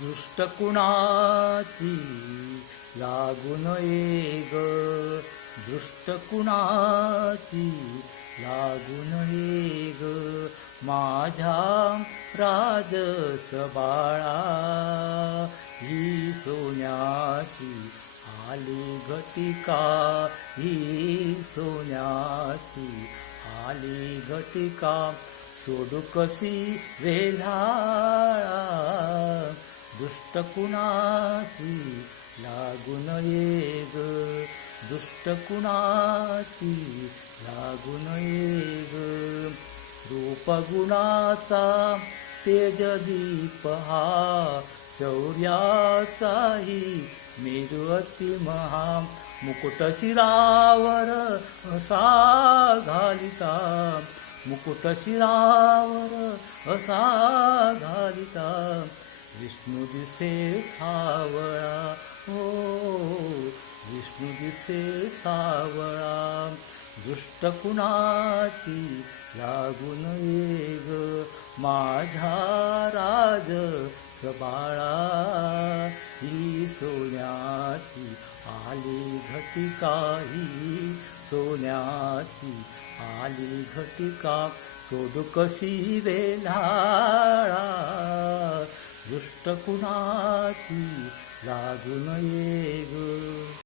दृष्ट कुणाची लागून ये ग, दृष्ट कुणाची लागून ये ग, माझ्या राजस बाळा ही सोन्याची आली घटिका, ही सोन्याची आली घटिका, सोडू कशी वेल्हाळा, दुष्ट कुणाची लागून ये ग, दुष्ट कुणाची लागून ये ग, रूप गुणाचा तेज दीप हा, शौर्याचाही मेरू अति महा, मुकुट शिरावर असा घालिता, मुकुट शिरावर असा घालिता, विष्णू दिसे सावळा, हो विष्णू दिसे सावळा, दृष्ट कुणाची लागून ये ग, माझ्या राजस बाळा ही सोन्याची आली घटिका, ही सोन्याची आली घटिका, सोडू कशी वेल्हाळा, दुष्ट कुणाची लागून ये ग.